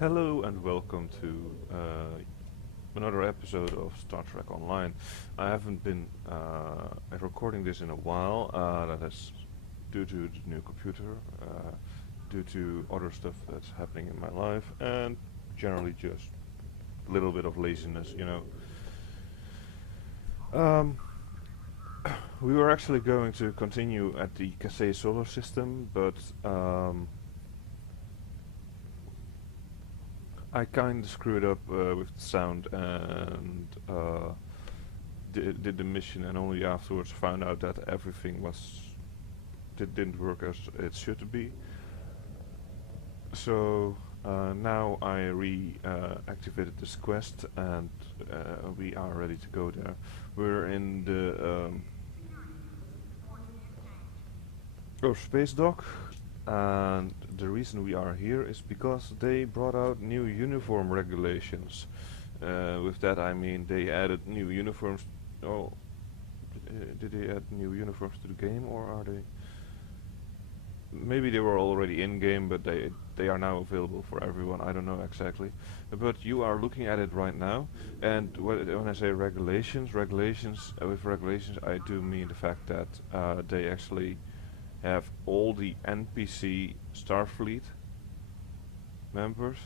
Hello and welcome to another episode of Star Trek Online. I haven't been recording this in a while. That is due to the new computer, due to other stuff that's happening in my life, and generally just a little bit of laziness. Um, we were actually going to continue at the Cathay solar system, but I kind of screwed up with the sound and did the mission, and only afterwards found out that everything didn't work as it should be. So now I reactivated this quest, and we are ready to go there. We're in the space dock, and the reason we are here is because they brought out new uniform regulations. With that I mean they added new uniforms. Oh, did they add new uniforms to the game, or are they? Maybe they were already in game, but they are now available for everyone. I don't know exactly, but you are looking at it right now. And when I say regulations, with regulations I do mean the fact that they actually have all the NPC Starfleet members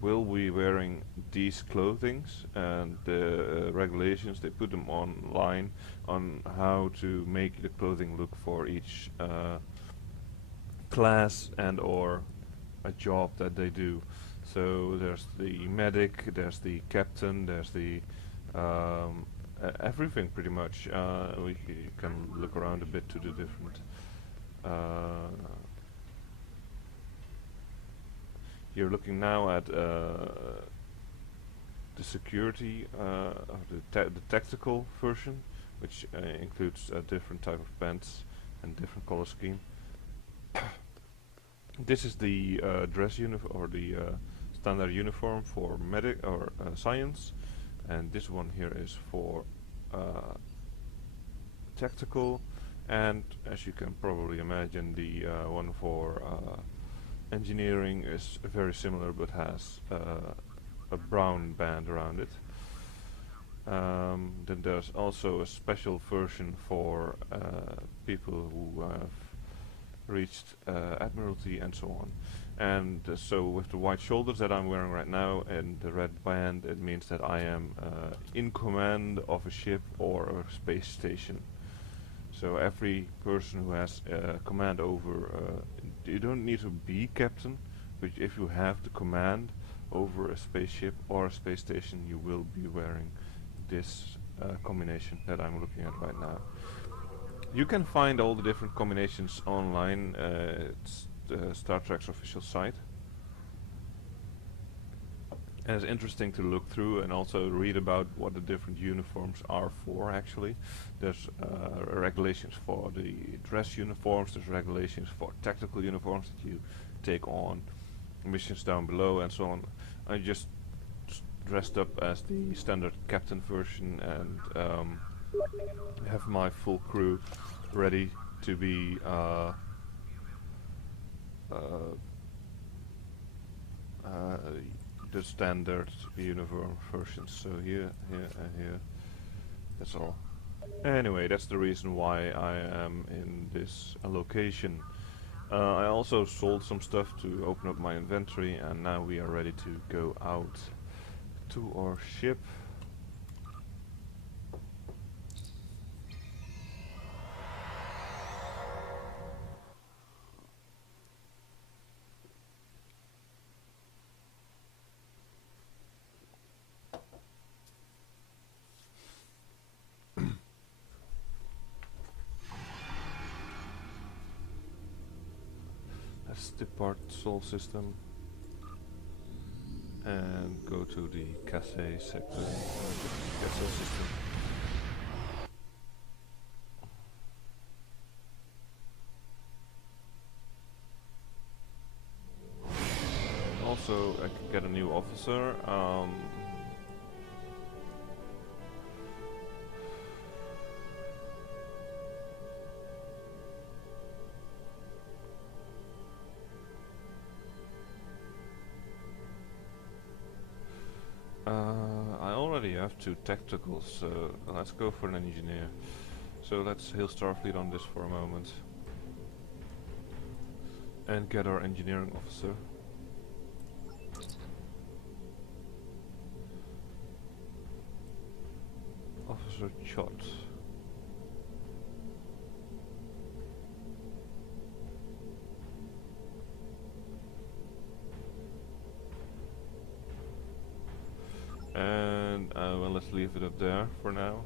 will be wearing these clothings, and the regulations they put them online on how to make the clothing look for each class and or a job that they do. So there's the medic, there's the captain, there's the everything pretty much. We can look around a bit to the different. You're looking now at the security of the tactical version, which includes a different type of pants and different color scheme. This is the dress uniform, or the standard uniform for medic or science, and this one here is for tactical, and as you can probably imagine, the one for engineering is very similar but has a brown band around it. Then there's also a special version for people who have reached Admiralty and so on. And so with the white shoulders that I'm wearing right now and the red band, it means that I am in command of a ship or a space station. So every person who has command over, you don't need to be captain, but if you have the command over a spaceship or a space station, you will be wearing this combination that I'm looking at right now. You can find all the different combinations online. It's Star Trek's official site. And it's interesting to look through and also read about what the different uniforms are for actually. There's regulations for the dress uniforms, there's regulations for tactical uniforms that you take on missions down below and so on. I just dressed up as the standard captain version and have my full crew ready to be the standard uniform versions. So here, here, and here. That's all. Anyway, that's the reason why I am in this location. I also sold some stuff to open up my inventory, and now we are ready to go out to our ship. Let's depart Sol system and go to the Cathay sector, Cathay system. Also, I can get a new officer. have two tacticals, so let's go for an engineer. So let's hail Starfleet on this for a moment. And get our engineering officer. Officer Chot. And well, let's leave it up there for now.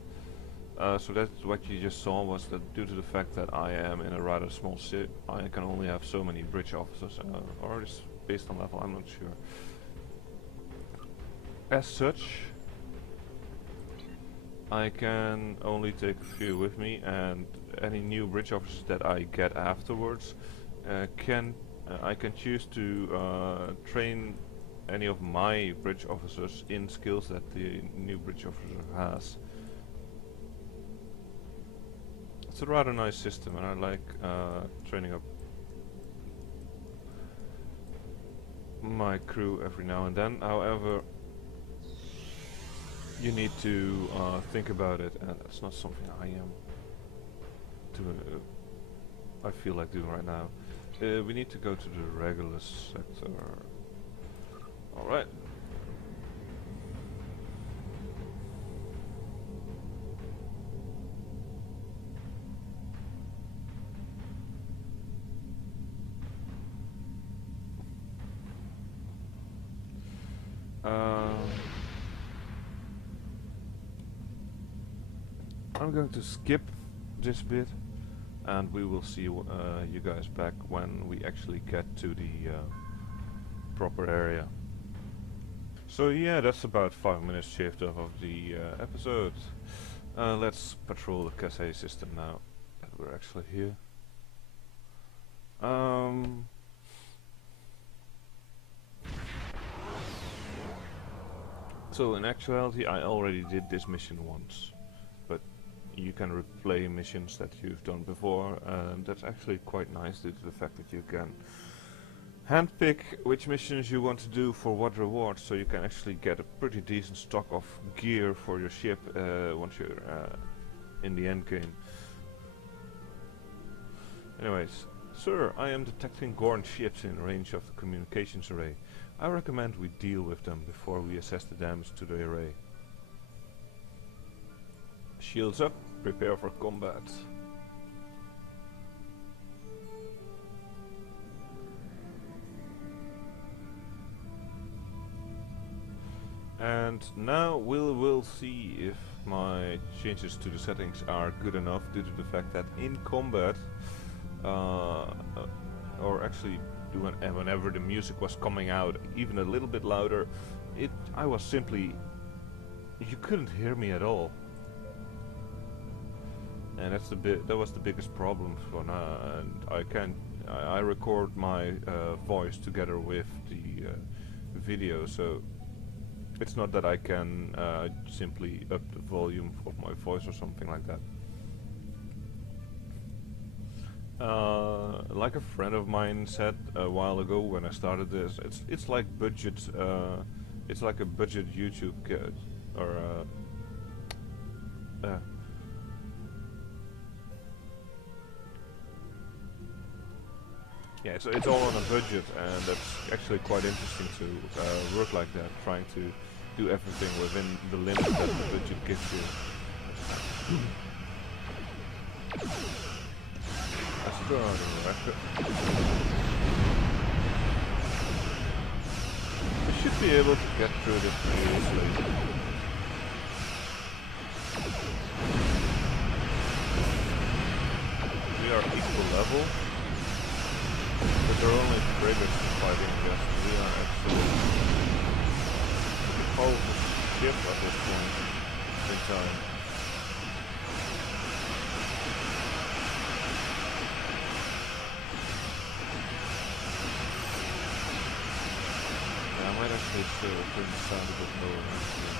So that's what you just saw, was that due to the fact that I am in a rather small ship, I can only have so many bridge officers, or it's based on level, I'm not sure. As such, I can only take a few with me, and any new bridge officers that I get afterwards, I can choose to train any of my bridge officers in skills that the new bridge officer has. It's a rather nice system, and I like training up my crew every now and then. However, you need to think about it, and that's not something I am doing. I feel like doing right now. We need to go to the Regulus sector. All right. I'm going to skip this bit, and we will see you guys back when we actually get to the proper area. So yeah, that's about 5 minutes shaved off of the episode. Let's patrol the Cathay system now that we're actually here. So in actuality, I already did this mission once, but you can replay missions that you've done before, and that's actually quite nice due to the fact that you can handpick which missions you want to do for what rewards, so you can actually get a pretty decent stock of gear for your ship once you're in the end game. Anyways, sir, I am detecting Gorn ships in range of the communications array. I recommend we deal with them before we assess the damage to the array. Shields up, prepare for combat. And now we'll see if my changes to the settings are good enough, due to the fact that in combat, or actually whenever the music was coming out even a little bit louder, I was simply, you couldn't hear me at all. And that was the biggest problem for now. And I record my voice together with the video, so it's not that I can simply up the volume of my voice or something like that. Like a friend of mine said a while ago when I started this, it's like budget. It's like a budget YouTube kit, or yeah, it's all on a budget, and that's actually quite interesting to work like that, trying to do everything within the limit that the budget gives you. Let's go on the record. We should be able to get through this pretty easily. We are equal level, but they're only frigates fighting against. We are actually the powerful ship at this point in time. Yeah, I might actually turn the sound a bit lower actually.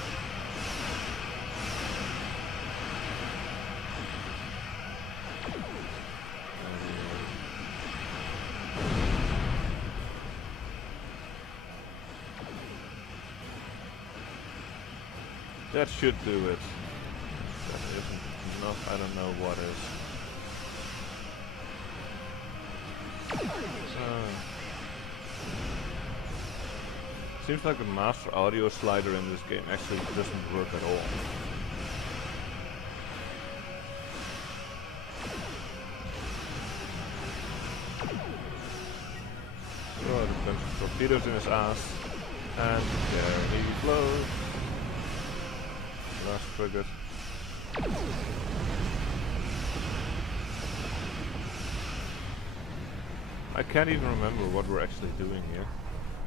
That should do it. That isn't enough, I don't know what is. Seems like the master audio slider in this game actually doesn't work at all. Oh, there's a bunch of torpedoes in his ass. And there he flows. Last frigate. I can't even remember what we're actually doing here.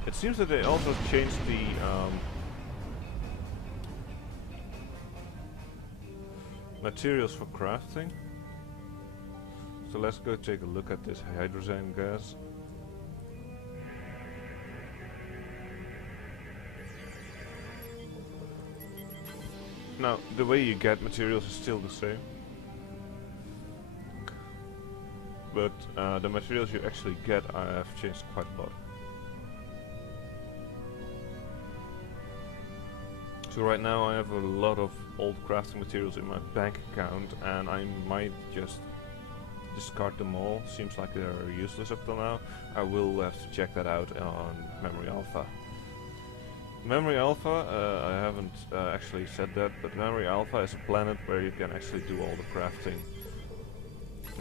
It seems that they also changed the materials for crafting. So let's go take a look at this hydrogen gas. Now, the way you get materials is still the same. But the materials you actually get have changed quite a lot. So right now I have a lot of old crafting materials in my bank account and I might just discard them all. Seems like they're useless up till now. I will have to check that out on Memory Alpha. Memory Alpha, I haven't actually said that, but Memory Alpha is a planet where you can actually do all the crafting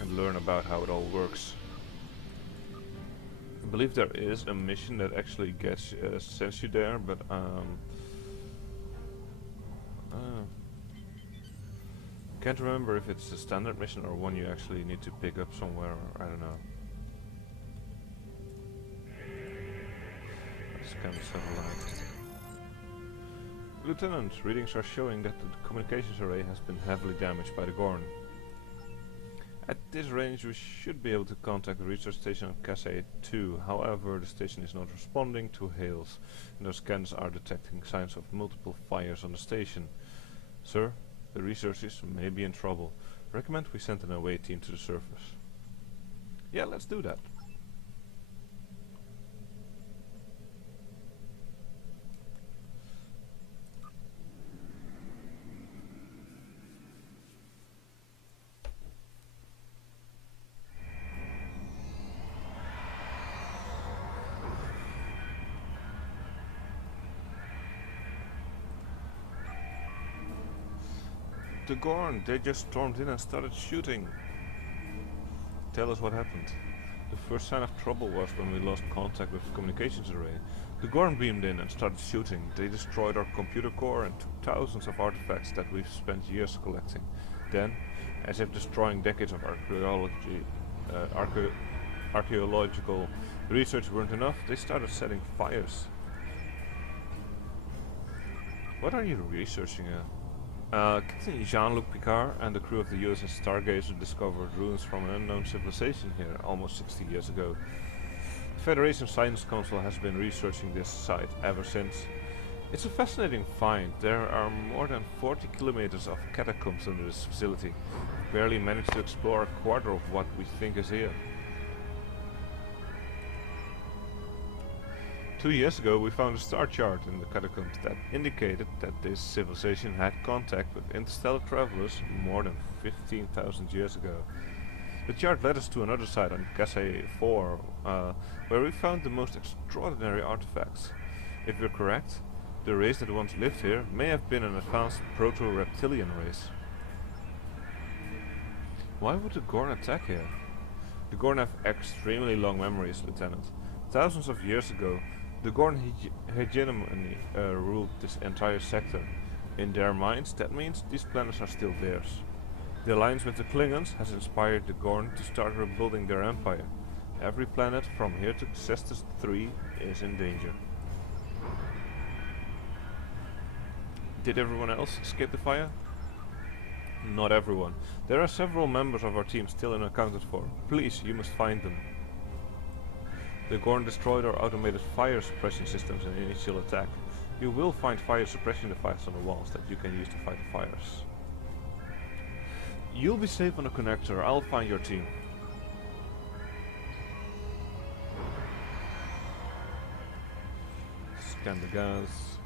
and learn about how it all works. I believe there is a mission that actually gets sends you there, but can't remember if it's a standard mission or one you actually need to pick up somewhere, or I don't know. Let's scan the satellite. Lieutenant, readings are showing that the communications array has been heavily damaged by the Gorn. At this range we should be able to contact the research station on Cassay 2, however the station is not responding to hails, and our scans are detecting signs of multiple fires on the station. Sir, the researchers may be in trouble. Recommend we send an away team to the surface. Yeah, let's do that. The Gorn, they just stormed in and started shooting. Tell us what happened. The first sign of trouble was when we lost contact with the communications array. The Gorn beamed in and started shooting. They destroyed our computer core and took thousands of artifacts that we've spent years collecting. Then, as if destroying decades of archaeological research weren't enough, they started setting fires. What are you researching at? Captain Jean-Luc Picard and the crew of the USS Stargazer discovered ruins from an unknown civilization here almost 60 years ago. The Federation Science Council has been researching this site ever since. It's a fascinating find. There are more than 40 kilometers of catacombs under this facility. We barely managed to explore a quarter of what we think is here. 2 years ago we found a star chart in the catacombs that indicated that this civilization had contact with interstellar travelers more than 15,000 years ago. The chart led us to another site on Cassay 4, where we found the most extraordinary artifacts. If we're correct, the race that once lived here may have been an advanced proto-reptilian race. Why would the Gorn attack here? The Gorn have extremely long memories, Lieutenant. Thousands of years ago, the Gorn hegemony ruled this entire sector. In their minds, that means these planets are still theirs. The alliance with the Klingons has inspired the Gorn to start rebuilding their empire. Every planet from here to Cestus 3 is in danger. Did everyone else escape the fire? Not everyone. There are several members of our team still unaccounted for. Please, you must find them. The Gorn destroyed our automated fire suppression systems in the initial attack. You will find fire suppression devices on the walls that you can use to fight the fires. You'll be safe on the connector. I'll find your team. Scan the gas.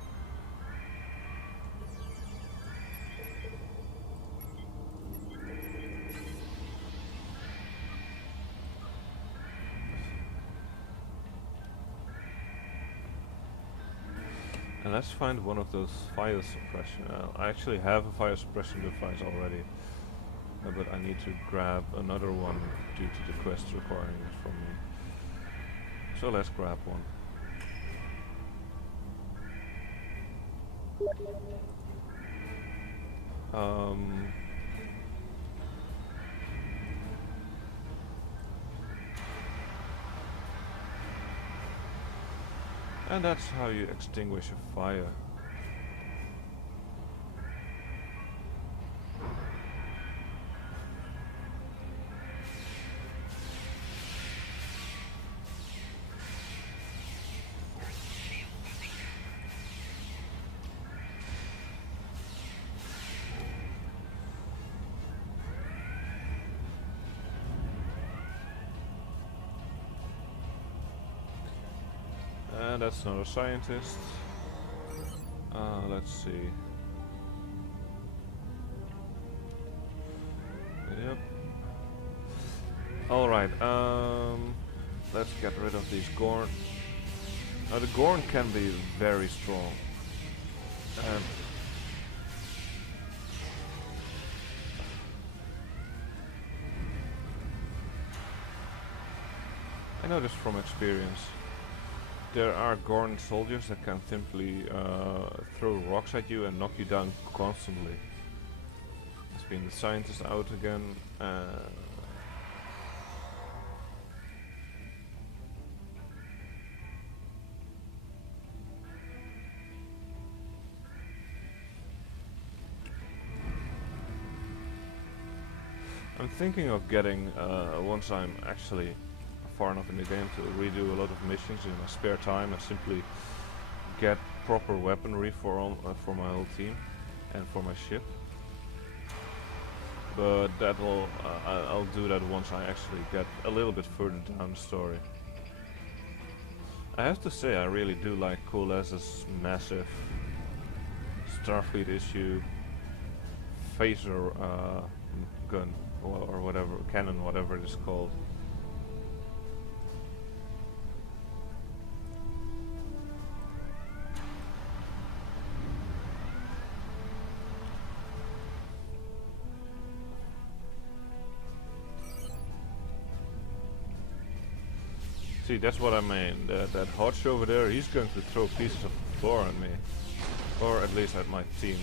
And let's find one of those fire suppression. I actually have a fire suppression device already, but I need to grab another one due to the quest requiring it from me. So let's grab one. And that's how you extinguish a fire. And that's not a scientist. Let's see. Yep. Alright, let's get rid of these Gorn. Now the Gorn can be very strong. And I know this from experience. There are Gorn soldiers that can simply throw rocks at you and knock you down constantly. It's been the scientist out again. I'm thinking of getting, once I'm actually far enough in the game to redo a lot of missions in my spare time and simply get proper weaponry for my whole team and for my ship. But that will I'll do that once I actually get a little bit further down the story. I have to say I really do like Coalesce's massive Starfleet issue phaser gun or whatever, cannon, whatever it is called. See, that's what I mean. That Hodge over there, he's going to throw pieces of the floor at me. Or at least at my team.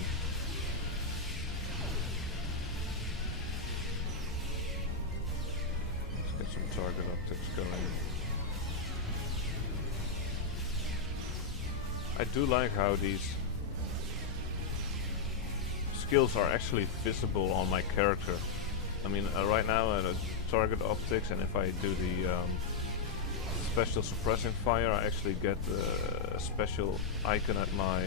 Let's get some target optics going. I do like how these skills are actually visible on my character. I mean, right now target optics, and if I do the special suppressing fire, I actually get a special icon at my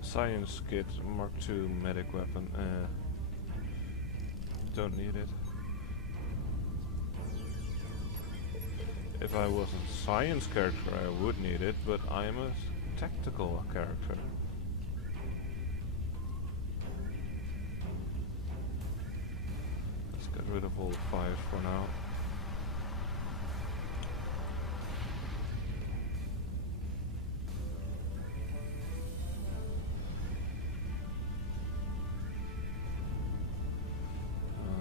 science kit Mark II medic weapon. Don't need it. If I was a science character I would need it, but I am a tactical character. Get rid of all the fires for now.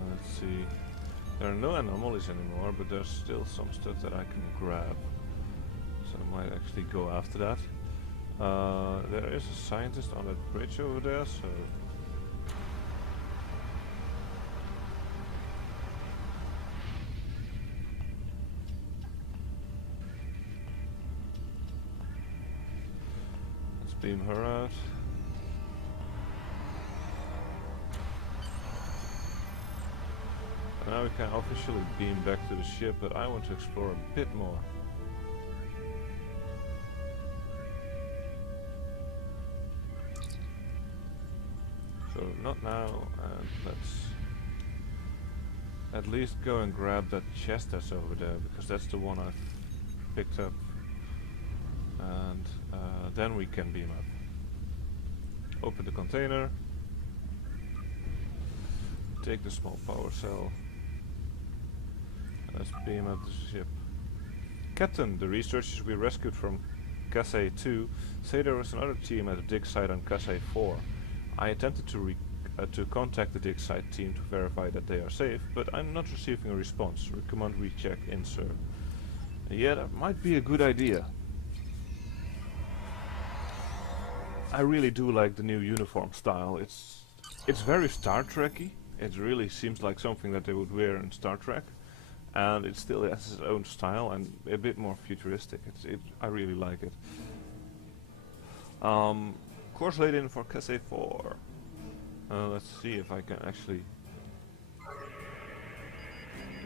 Let's see. There are no anomalies anymore, but there's still some stuff that I can grab. So I might actually go after that. There is a scientist on that bridge over there, so beam her out. And now we can officially beam back to the ship, but I want to explore a bit more. So not now, and let's at least go and grab that chest that's over there, because that's the one I've picked up. And then we can beam up. Open the container. Take the small power cell. Let's beam at the ship. Captain, the researchers we rescued from Cassay 2 say there was another team at the dig site on Cassay 4. I attempted to contact the dig site team to verify that they are safe, but I'm not receiving a response. Recommend recheck in, sir. Yeah, that might be a good idea. I really do like the new uniform style. It's very Star Trek-y. It really seems like something that they would wear in Star Trek, and it still has its own style and a bit more futuristic. I really like it. Course laid in for Cassay 4. Let's see if I can actually...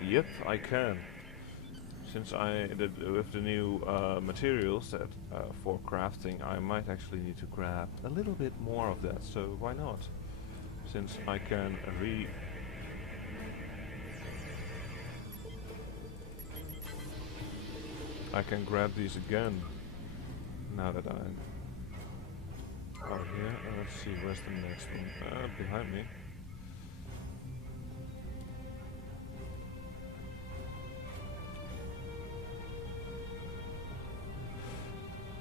Yep, I can. Since I did with the new materials that for crafting, I might actually need to grab a little bit more of that. So why not? Since I can I can grab these again. Now that I'm out here, let's see where's the next one. Behind me.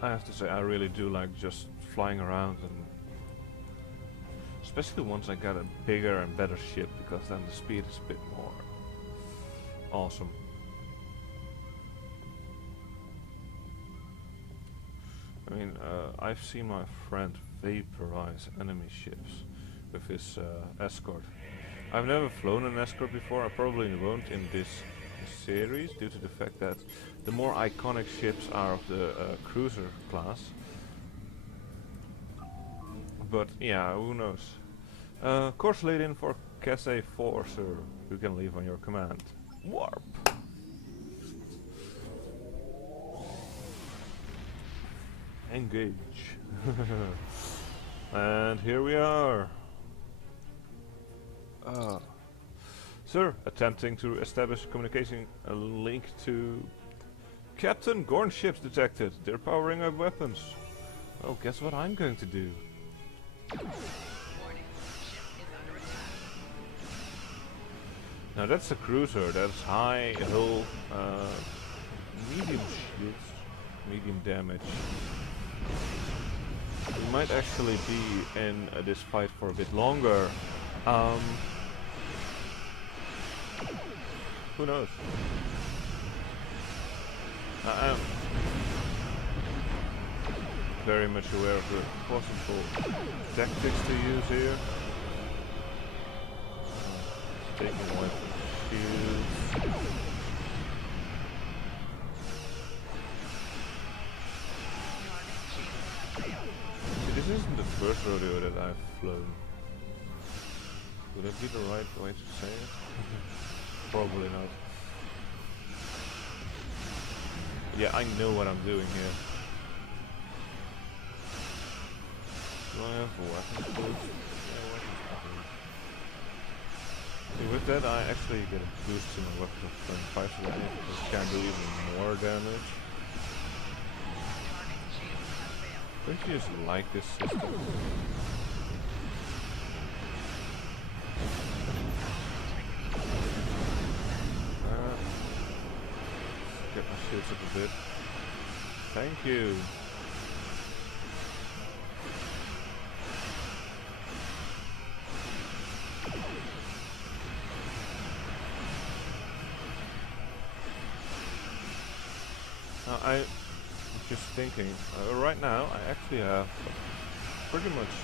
I have to say, I really do like just flying around, and especially once I get a bigger and better ship, because then the speed is a bit more awesome. I mean, I've seen my friend vaporize enemy ships with his escort. I've never flown an escort before. I probably won't in this series, due to the fact that the more iconic ships are of the cruiser class. But yeah, who knows. Course laid in for Cassay 4, sir. You can leave on your command. Warp! Engage. And here we are. Sir, attempting to establish communication link to Captain Gorn ships detected. They're powering up weapons. Well, guess what I'm going to do? Now that's a cruiser. That's high hull, medium shields, medium damage. We might actually be in this fight for a bit longer. Who knows? I'm very much aware of the possible tactics to use here. Taking away from shields. See, this isn't the first rodeo that I've flown. Would that be the right way to say it? Probably not. Yeah, I know what I'm doing here. Do I have a weapon boost? Yeah, weapon boost. See, with that I actually get a boost to my weapon of 25, so that I can do even more damage. Don't you just like this system? Get my shields up a bit. Thank you. Now I'm just thinking, right now I actually have pretty much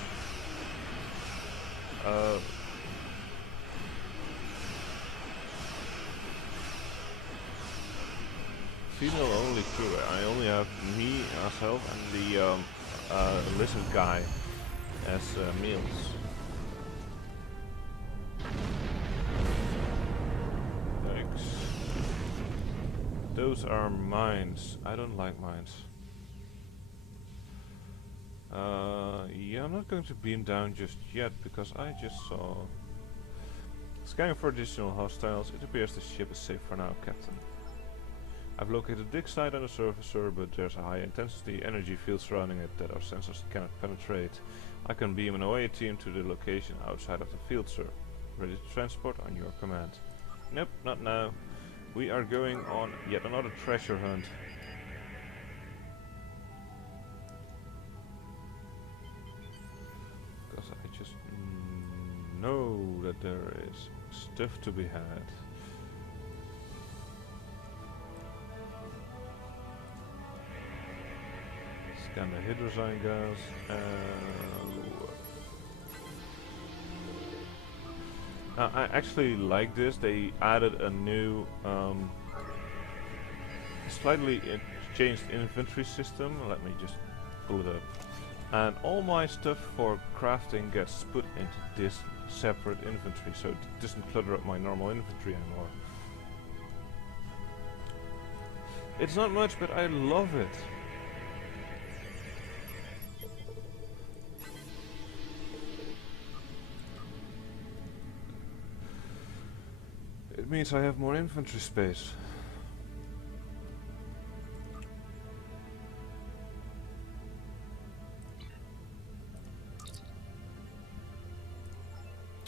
female only crew. I only have me, myself, and the lizard guy as males. Yikes. Those are mines. I don't like mines. Yeah, I'm not going to beam down just yet because I just saw... Scanning for additional hostiles. It appears the ship is safe for now, Captain. I've located a dig site on the surface, sir, but there's a high intensity energy field surrounding it that our sensors cannot penetrate. I can beam an OA team to the location outside of the field, sir. Ready to transport on your command. Nope, not now. We are going on yet another treasure hunt. Because I just know that there is stuff to be had. Scan the hydrozyne gas and I actually like this. They added a new, slightly changed inventory system. Let me just pull it up. And all my stuff for crafting gets put into this separate inventory, so it doesn't clutter up my normal inventory anymore. It's not much, but I love it. It means I have more inventory space.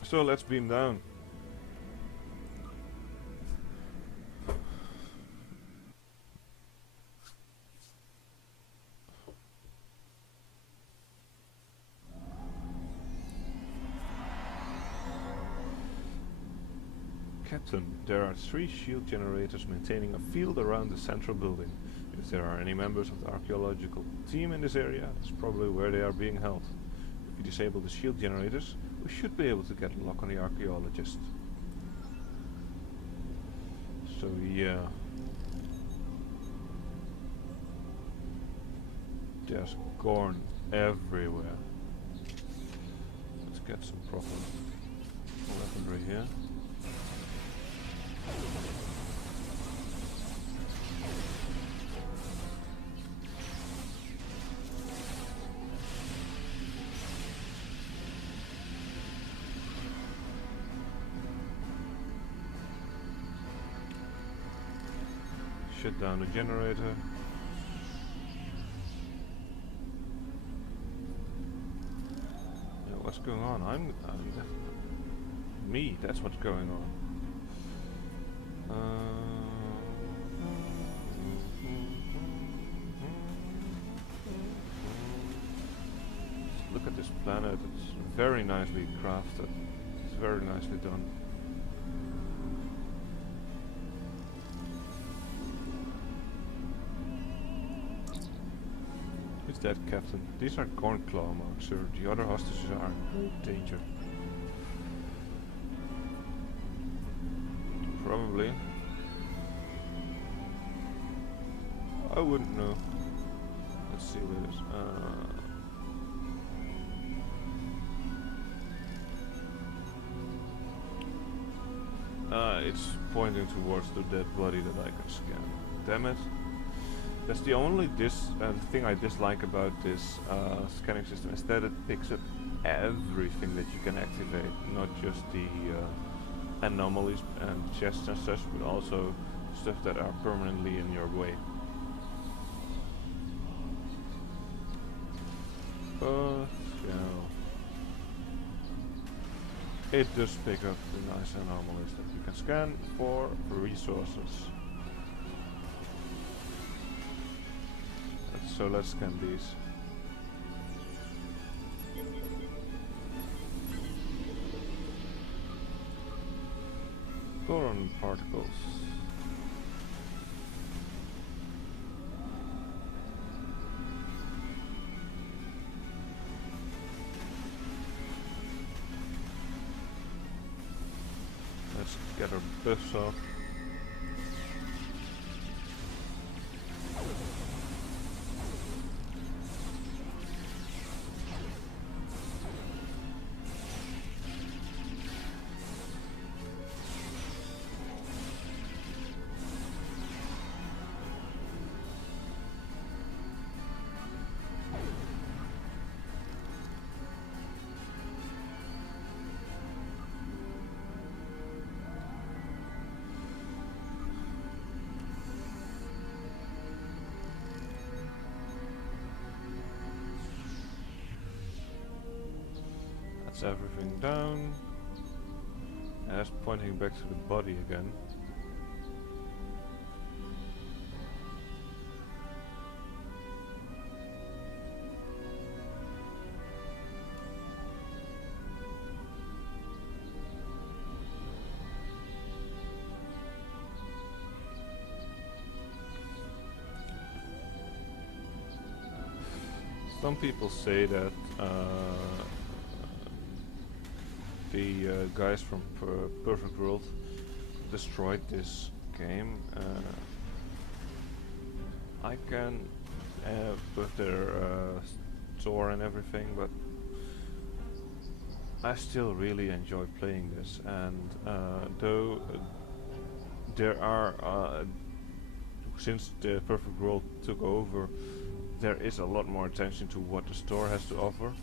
So let's beam down. Captain, there are 3 shield generators maintaining a field around the central building. If there are any members of the archaeological team in this area, that's probably where they are being held. If we disable the shield generators, we should be able to get a lock on the archaeologist. So yeah. There's Gorn everywhere. Let's get some proper weaponry here. Shut down the generator. Yeah, what's going on? Me, that's what's going on. Look at this planet, it's very nicely crafted. It's very nicely done. Who's that, Captain? These are Gorn claw marks, sir. The other hostages are in great danger. Probably. I wouldn't know. Let's see what it is. It's pointing towards the dead body that I can scan. Damn it. That's the only thing I dislike about this scanning system, is that it picks up everything that you can activate, not just the anomalies and chests and such, but also stuff that are permanently in your way. But yeah, it does pick up the nice anomalies that you can scan for resources. So let's scan these. Gorn particles. Let's get our buffs off. That's everything down. And that's pointing back to the body again. Some people say that the guys from Perfect World destroyed this game. I can with their store and everything, but I still really enjoy playing this. And though there are since the Perfect World took over, there is a lot more attention to what the store has to offer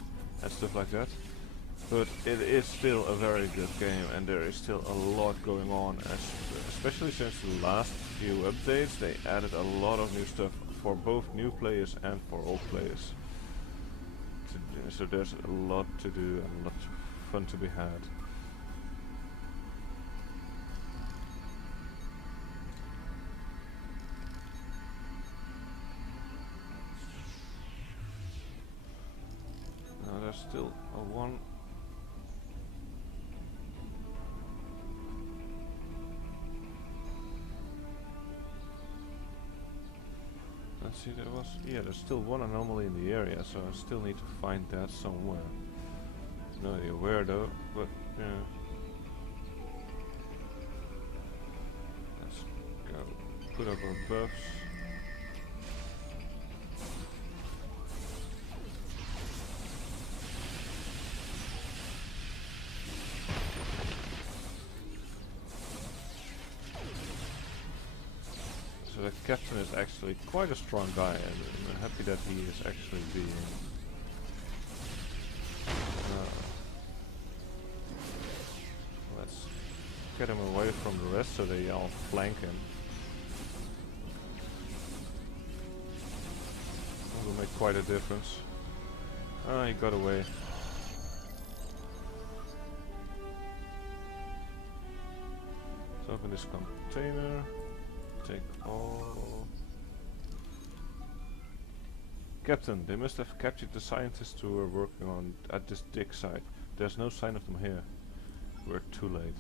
and stuff like that. But it is still a very good game, and there is still a lot going on, especially since the last few updates. They added a lot of new stuff for both new players and for old players. So there's a lot to do and a lot of fun to be had. Now there's still one. Let's see, there's still one anomaly in the area, so I still need to find that somewhere. No idea where though, but yeah. Let's go put up our buffs. So the captain is actually quite a strong guy, and I'm happy that he is actually being let's get him away from the rest so they all flank him. That will make quite a difference. Ah, he got away. Let's open this container. Take all. Captain, they must have captured the scientists who were working at this dig site. There's no sign of them here. We're too late.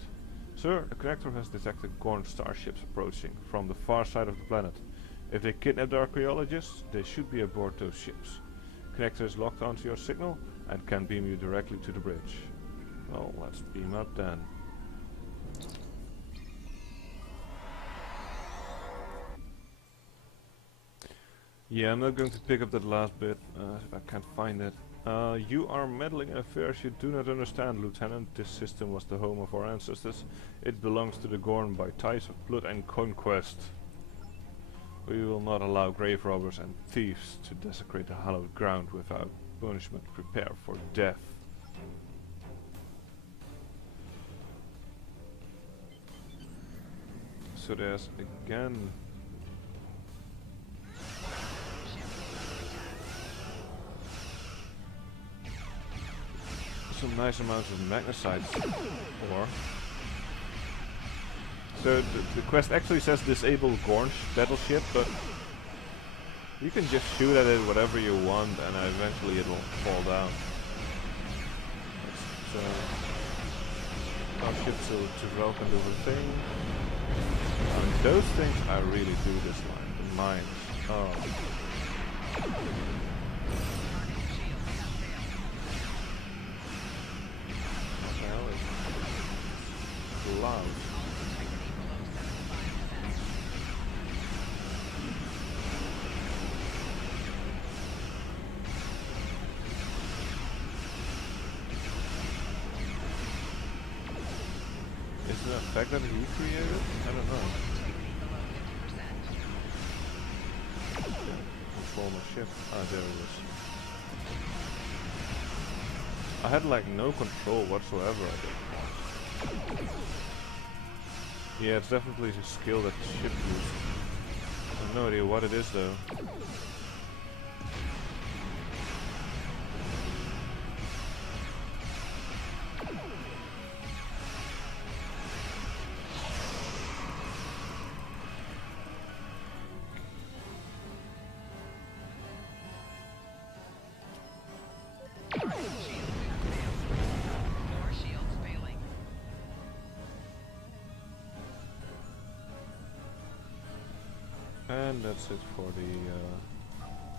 Sir, the connector has detected Gorn starships approaching from the far side of the planet. If they kidnapped the archaeologists, they should be aboard those ships. Connector is locked onto your signal and can beam you directly to the bridge. Well, let's beam up then. Yeah, I'm not going to pick up that last bit, if I can't find it. You are meddling in affairs you do not understand, Lieutenant. This system was the home of our ancestors. It belongs to the Gorn by ties of blood and conquest. We will not allow grave robbers and thieves to desecrate the hallowed ground without punishment. Prepare for death. So there's again some nice amounts of magnesite ore. So the quest actually says disable Gorn battleship, but you can just shoot at it whatever you want and eventually it will fall down. Our ship to welcome to the thing. And those things I really do dislike. The mines. Oh. Loud. Is it a fact that he created? I don't know. Control my ship. Ah, there it is. I had like no control whatsoever, I think. Yeah, it's definitely a skill that the ship used. I have no idea what it is though. And that's it for the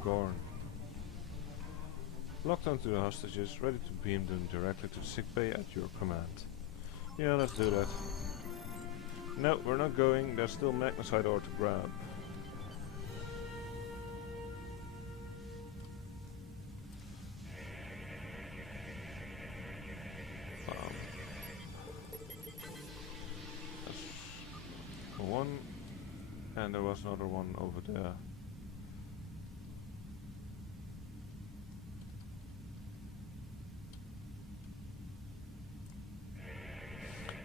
Gorn. Locked onto the hostages, ready to beam them directly to sickbay at your command. Yeah, let's do that. No, we're not going. There's still magnesite ore to grab. That's one, and there was another one over there.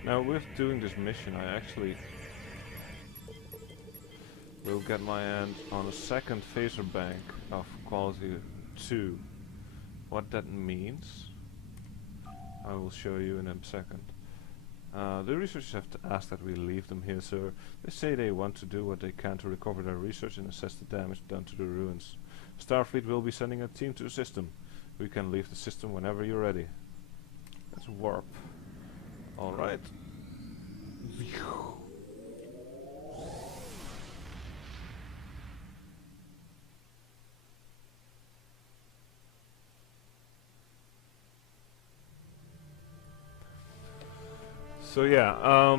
Now with doing this mission I actually will get my hand on a second phaser bank of quality 2. What that means I will show you in a second. The researchers have asked that we leave them here, sir. They say they want to do what they can to recover their research and assess the damage done to the ruins. Starfleet will be sending a team to assist them. We can leave the system whenever you're ready. Let's warp. Alright. So yeah, oh,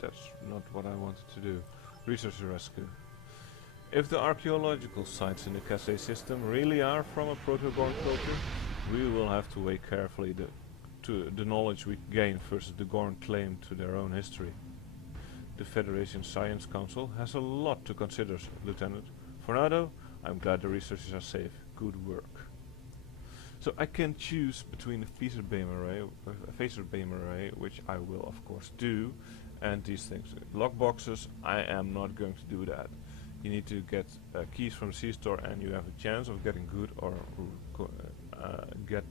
that's not what I wanted to do. Research and rescue. If the archaeological sites in the Cathay system really are from a proto-Gorn culture, we will have to weigh carefully the knowledge we gain versus the Gorn claim to their own history. The Federation Science Council has a lot to consider, Lieutenant. For now though, I'm glad the researchers are safe. Good work. So I can choose between a phaser beam array, which I will of course do, and these things. Lockboxes, I am not going to do that. You need to get keys from the C-store and you have a chance of getting good or get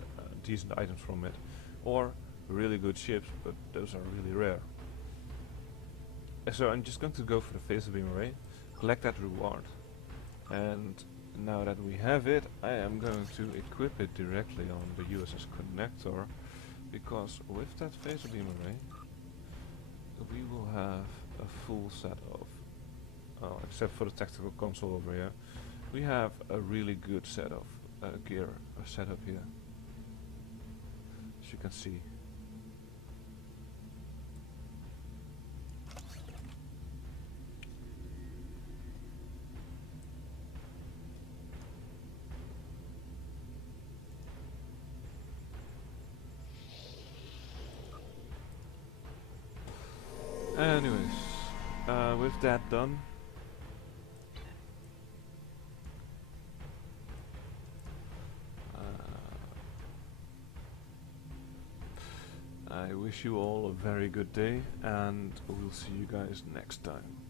decent items from it. Or really good ships, but those are really rare. So I'm just going to go for the phaser beam array, collect that reward. And now that we have it, I am going to equip it directly on the USS Connector, because with that phaser beam array we will have a full set of, except for the tactical console over here, we have a really good set of gear setup here, as you can see. Anyways, with that done, I wish you all a very good day, and we'll see you guys next time.